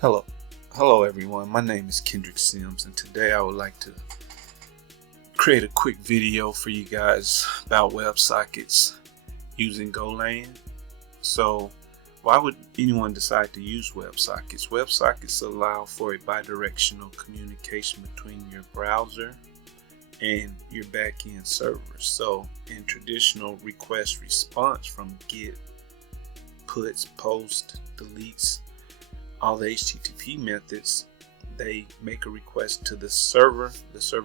Hello everyone. My name is Kendrick Sims, and today I would like to create a quick video for you guys about WebSockets using GoLang. So, why would anyone decide to use WebSockets? WebSockets allow for a bidirectional communication between your browser and your backend server. So, in traditional request response from GET, puts, post, deletes, all the HTTP methods, they make a request to the server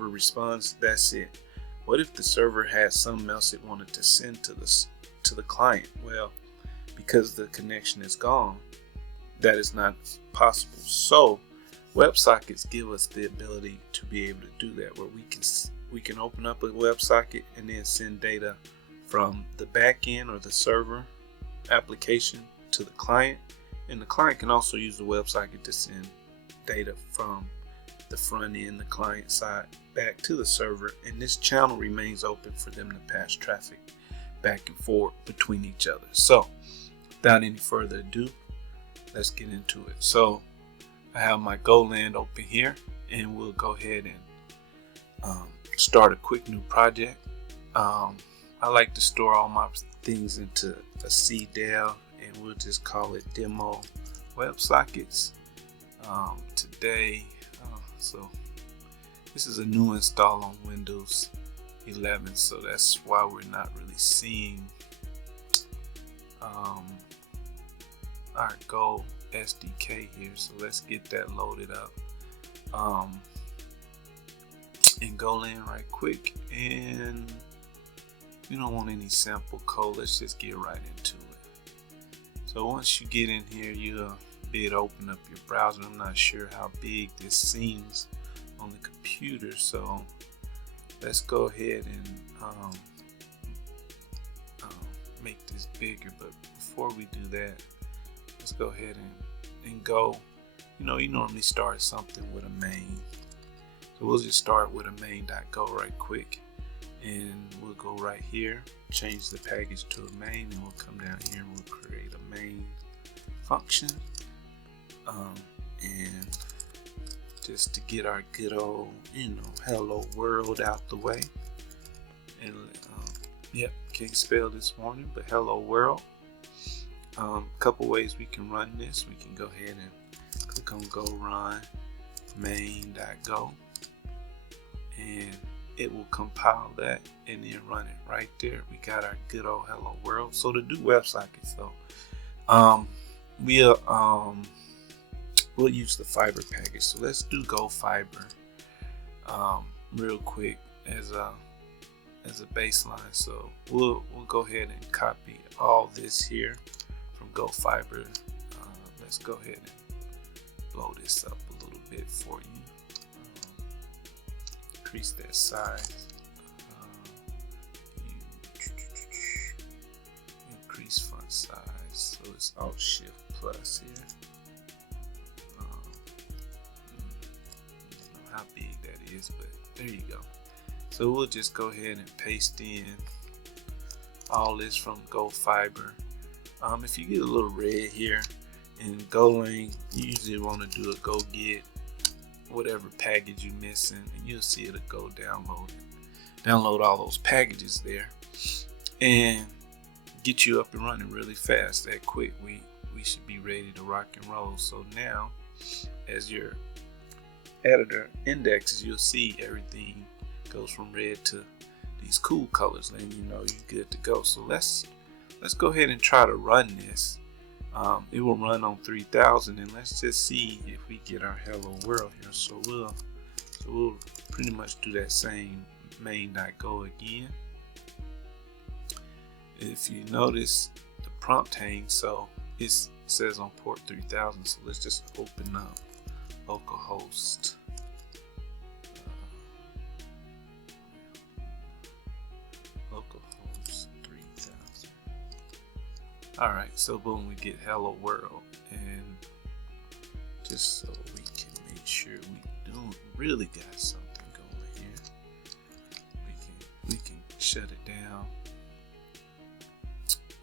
responds, that's it. What if the server had something else it wanted to send to the client? Well, because the connection is gone, that is not possible. So WebSockets give us the ability to be able to do that, where we can open up a WebSocket and then send data from the back end or the server application to the client. And the client can also use the WebSocket to send data from the front end, the client side, back to the server. And this channel remains open for them to pass traffic back and forth between each other. So without any further ado, let's get into it. So I have my GoLang open here, and we'll go ahead and start a quick new project. I like to store all my things into a CDAL, and we'll just call it demo WebSockets today. So this is a new install on Windows 11, so that's why we're not really seeing our Go SDK here. So let's get that loaded up in GoLang right quick. And we don't want any sample code. Let's just get right into it. So once you get in here, you'll be able to open up your browser. I'm not sure how big this seems on the computer, so let's go ahead and make this bigger. But before we do that, let's go ahead and go. You normally start something with a main, so we'll just start with a main.go right quick, and we'll go right here, change the package to a main, and we'll come down here and we'll create a main function, and just to get our good old hello world out the way. And yep, can't spell this morning, but hello world. Couple ways we can run this. We can go ahead and click on go run main.go, and it will compile that and then run it right there. We got our good old hello world. So to do WebSockets though, we'll use the fiber package. So let's do go fiber real quick as a baseline. So we'll go ahead and copy all this here from go fiber. Let's go ahead and blow this up a little bit for you. Increase that size. Increase font size. So it's Alt Shift plus here. I don't know how big that is, but there you go. So we'll just go ahead and paste in all this from Go Fiber. If you get a little red here in GoLang, you usually want to do a go get whatever package you're missing, and you'll see it'll go download all those packages there and get you up and running really fast. That quick, we should be ready to rock and roll. So now, as your editor indexes, you'll see everything goes from red to these cool colors, and you're good to go. So let's go ahead and try to run this. It will run on 3000, and let's just see if we get our hello world here. So we'll pretty much do that same main.go again. If you notice, the prompt hangs, so it says on port 3000. So let's just open up localhost. Localhost 3000. Alright, so boom, we get hello world. And just so we can make sure we really got something going here, we can shut it down,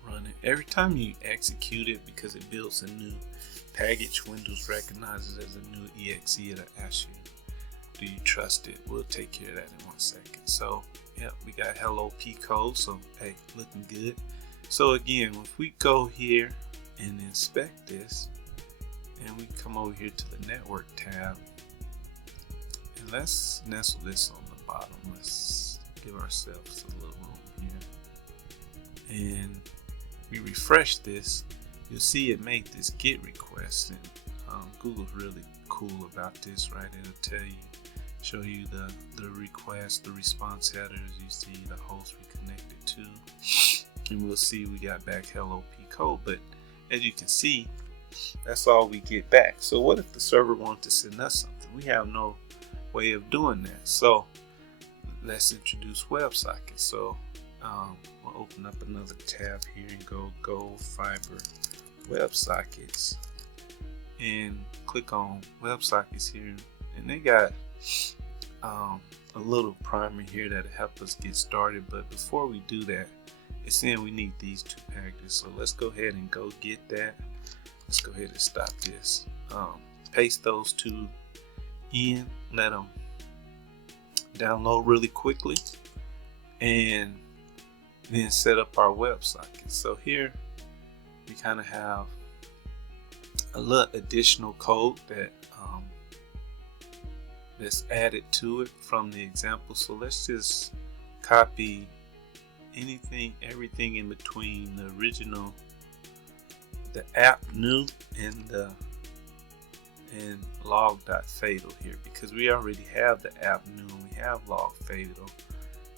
run it. Every time you execute it, because it builds a new package Windows recognizes as a new exe, it'll ask you, do you trust it? We'll take care of that in 1 second. So yeah, we got hello P code, so hey, looking good. So again, if we go here and inspect this, and we come over here to the network tab, and let's nestle this on the bottom. Let's give ourselves a little room here, and we refresh this. You'll see it made this GET request, and Google's really cool about this, right? It'll tell you, show you the request, the response headers. You see the host we connected to, and we'll see we got back hello P code. But as you can see, that's all we get back. So what if the server wanted to send us something? We have no way of doing that. So let's introduce WebSockets. So we'll open up another tab here and go Fiber WebSockets, and click on WebSockets here, and they got a little primer here that'll help us get started. But before we do that, it's saying we need these 2 packages. So let's go ahead and go get that. Let's go ahead and stop this. Paste those 2 in, let them download really quickly, and then set up our WebSocket. So here we kind of have a little additional code that's added to it from the example. So let's just copy everything in between the original, the app new, and log.fatal here, because we already have the app new, and we have log fatal,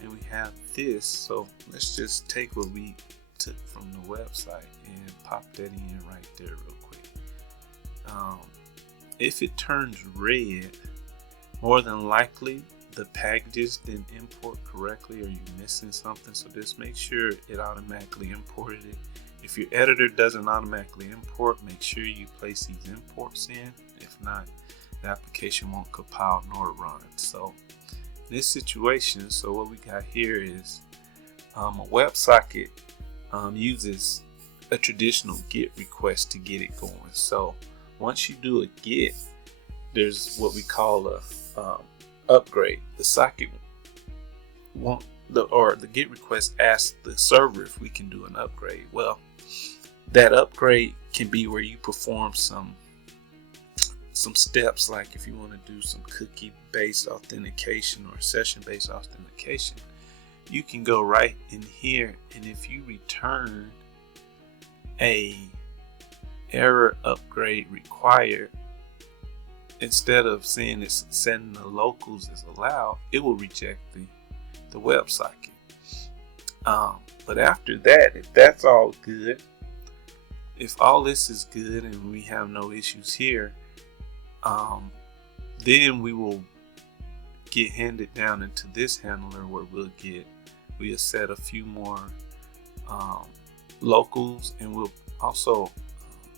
and we have this. So let's just take what we took from the website and pop that in right there real quick. If it turns red, more than likely the packages didn't import correctly, or you're missing something. So just make sure it automatically imported it. If your editor doesn't automatically import, make sure you place these imports in. If not, the application won't compile nor run. So in this situation, so what we got here is a WebSocket uses a traditional GET request to get it going. So once you do a GET, there's what we call a upgrade. The socket the GET request asks the server if we can do an upgrade. Well, that upgrade can be where you perform some steps, like if you want to do some cookie-based authentication or session-based authentication, you can go right in here, and if you return a error upgrade required, instead of saying it's setting the locals as allowed, it will reject the WebSocket. But after that, if that's all good, if all this is good and we have no issues here, then we will get handed down into this handler where we'll set a few more locals, and we'll also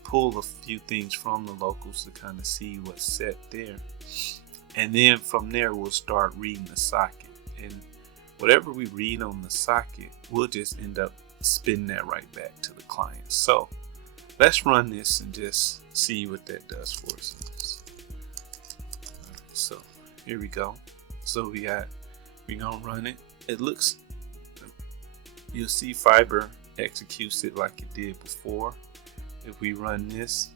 pull a few things from the locals to kind of see what's set there. And then from there, we'll start reading the socket, and whatever we read on the socket, we'll just end up spinning that right back to the client. So let's run this and just see what that does for us. Alright, so here we go. So we're gonna run it. You'll see Fiber executes it like it did before. If we run this,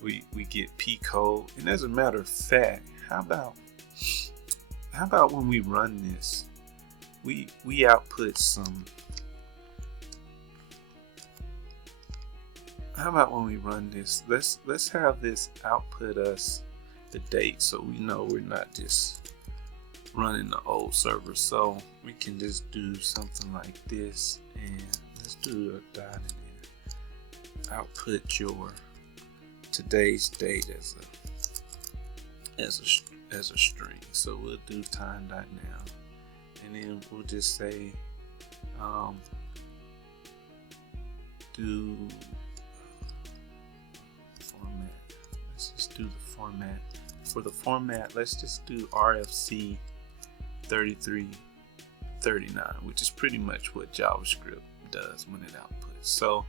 we get P code. And as a matter of fact, how about when we run this, we output some. How about when we run this, let's have this output us the date, so we know we're not just running the old server. So we can just do something like this, and let's do a dot in there. Output your today's date as a string. So we'll do time dot now, and then we'll just say do format. Let's just do the format. For the format, let's just do RFC 3339, which is pretty much what JavaScript does when it outputs. So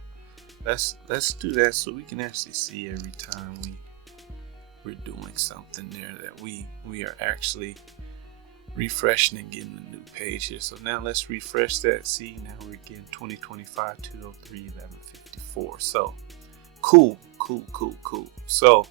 let's do that so we can actually see every time we're doing something there that we are actually refreshing and getting the new page here. So now let's refresh that. See, now we're getting 2025 203 1154. So cool. So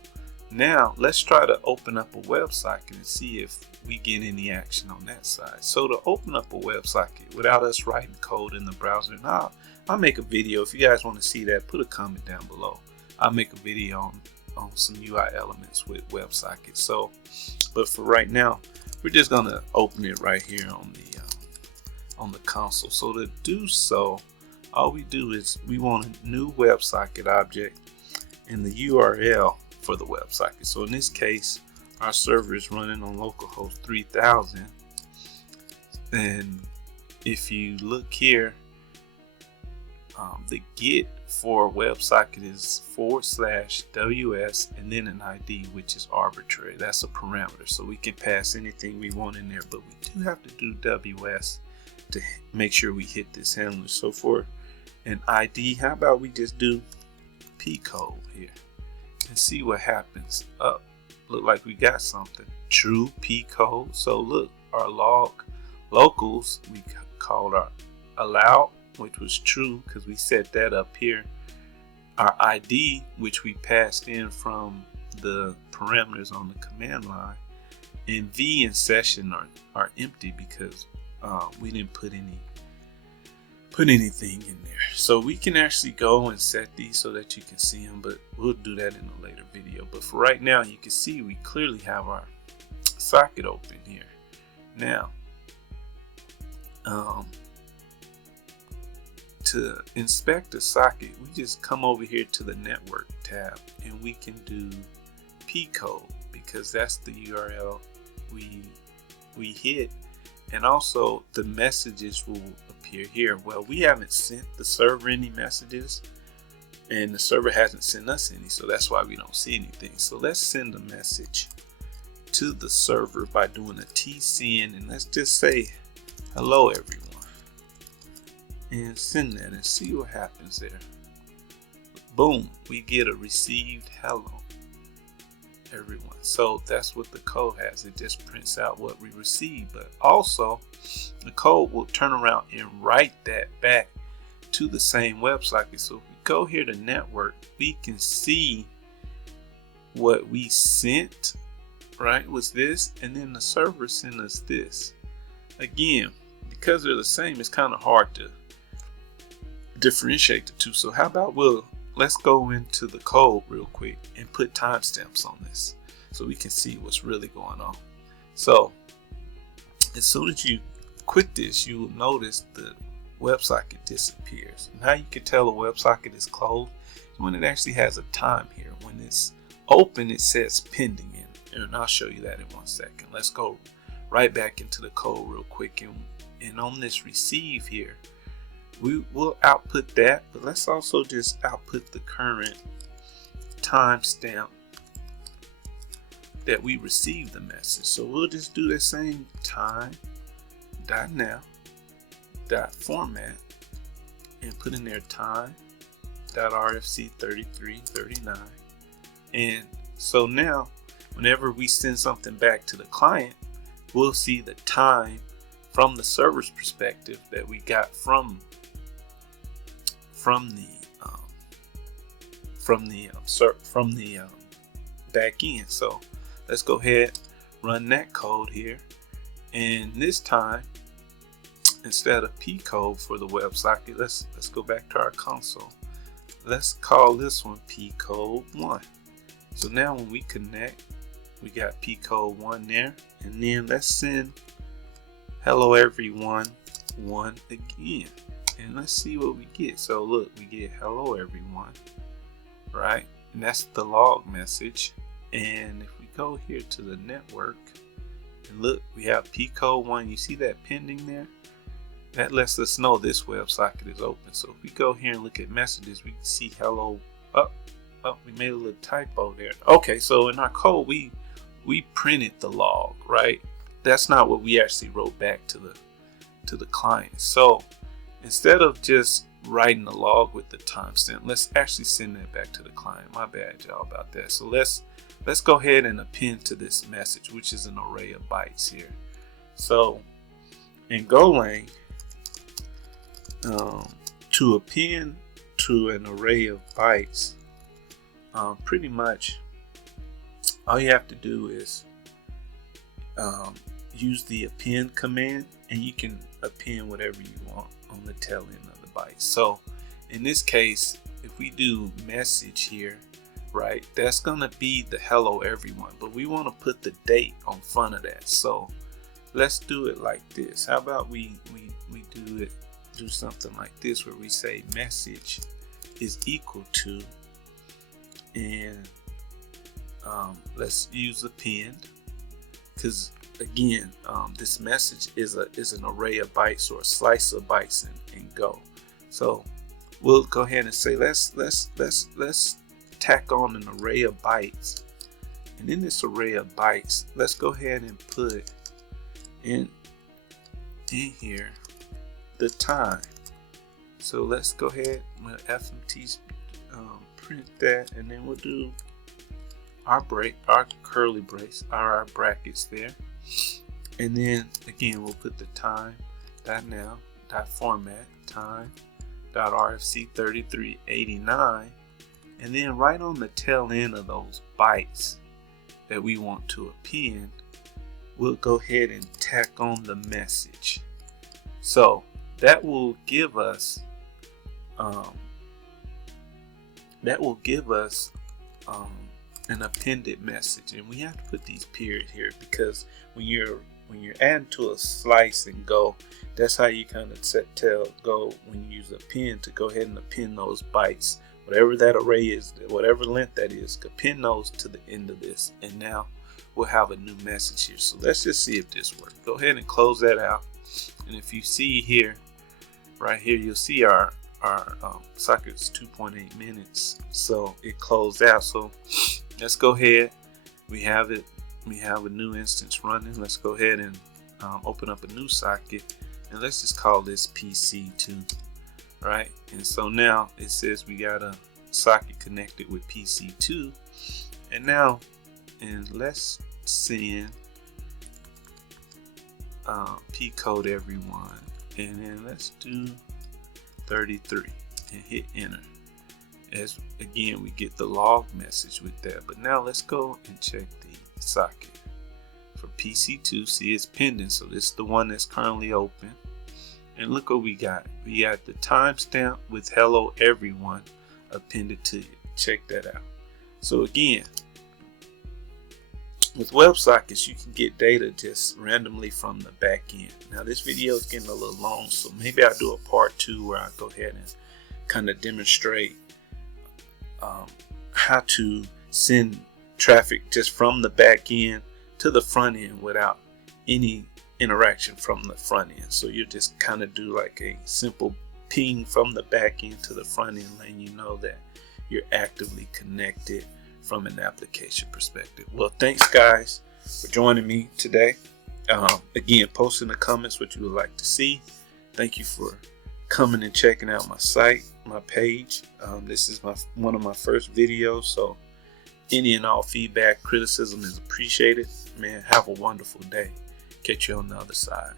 now let's try to open up a WebSocket and see if we get any action on that side. So to open up a WebSocket without us writing code in the browser, now I'll make a video. If you guys want to see that, put a comment down below. I'll make a video on some UI elements with WebSockets. So, but for right now, we're just gonna open it right here on the console. So to do so, all we do is we want a new WebSocket object and the URL for the WebSocket. So in this case, our server is running on localhost 3000, and if you look here, the get for WebSocket is /ws and then an ID, which is arbitrary. That's a parameter, so we can pass anything we want in there, but we do have to do ws to make sure we hit this handler. So for an ID, how about we just do p code here and see what happens. Look like we got something. True p code. So look, our locals we called our allowed, which was true because we set that up here. Our ID, which we passed in from the parameters on the command line, and v and session are empty because we didn't put anything in there. So we can actually go and set these so that you can see them, but we'll do that in a later video. But for right now, you can see we clearly have our socket open here. Now to inspect the socket, we just come over here to the network tab and we can do p code because that's the URL we hit, and also the messages will appear here. Well, we haven't sent the server any messages and the server hasn't sent us any, so that's why we don't see anything. So let's send a message to the server by doing a tsend, and let's just say hello everyone and send that and see what happens there. Boom, we get a received hello everyone. So that's what the code has. It just prints out what we received, but also the code will turn around and write that back to the same WebSocket. So if we go here to network, we can see what we sent, right, was this, and then the server sent us this. Again, because they're the same, it's kind of hard to differentiate the two. So how about let's go into the code real quick and put timestamps on this so we can see what's really going on. So as soon as you quit this, you will notice the WebSocket disappears. And how you can tell a WebSocket is closed is when it actually has a time here. When it's open, it says pending in, and I'll show you that in 1 second. Let's go right back into the code real quick, and on this receive here, we will output that, but let's also just output the current timestamp that we received the message. So we'll just do the same time.now.format and put in there time.rfc3339. And so now whenever we send something back to the client, we'll see the time from the server's perspective that we got from the back end. So let's go ahead, run that code here, and this time instead of p code for the WebSocket, let's go back to our console. Let's call this one p code 1. So now when we connect, we got p code 1 there, and then let's send hello everyone 1 again. And let's see what we get. So look, we get hello everyone, right? And that's the log message. And if we go here to the network and look, we have p code 1. You see that pending there? That lets us know this WebSocket is open. So if we go here and look at messages, we can see hello. We made a little typo there. Okay, so in our code, we printed the log, right? That's not what we actually wrote back to the client. So instead of just writing the log with the timestamp. Let's actually send that back to the client. My bad, y'all, about that. So let's go ahead and append to this message, which is an array of bytes here. So in GoLang, to append to an array of bytes, pretty much all you have to do is use the append command, and you can append whatever you want on the tail end of the bytes. So in this case, if we do message here, right, that's gonna be the hello everyone, but we want to put the date on front of that. So let's do it like this. How about we do something like this, where we say message is equal to, and let's use append, because again, this message is an array of bytes, or a slice of bytes in Go. So we'll go ahead and say let's tack on an array of bytes, and in this array of bytes, let's go ahead and put in here the time. So let's go ahead with FMT, print that, and then we'll do our curly brace, our brackets there, and then again we'll put the time .now .format time .rfc 3389, and then right on the tail end of those bytes that we want to append, we'll go ahead and tack on the message. So that will give us an appended message, and we have to put these periods here, because when you're adding to a slice in Go, that's how you kind of tell Go, when you use append, to go ahead and append those bytes, whatever that array is, whatever length that is, append those to the end of this, and now we'll have a new message here. So let's just see if this works. Go ahead and close that out, and if you see here, right here, you'll see our socket's 2.8 minutes, so it closed out. So let's go ahead, we have it, we have a new instance running. Let's go ahead and open up a new socket, and let's just call this PC2, right? And so now it says we got a socket connected with PC2, and now, and let's send P code everyone, and then let's do 33 and hit enter. As again, we get the log message with that. But now let's go and check the socket for PC2. See, it's pending, so this is the one that's currently open. And look what we got. We got the timestamp with hello everyone appended to it. Check that out. So again, with WebSockets, you can get data just randomly from the back end. Now this video is getting a little long, so maybe I'll do a part 2 where I go ahead and kind of demonstrate how to send traffic just from the back end to the front end without any interaction from the front end. So you just kind of do like a simple ping from the back end to the front end, letting you know that you're actively connected from an application perspective. Well, thanks guys for joining me today. Again, post in the comments what you would like to see. Thank you for coming and checking out my site, my page. This is one of my first videos, so any and all feedback, criticism is appreciated. Man, have a wonderful day. Catch you on the other side.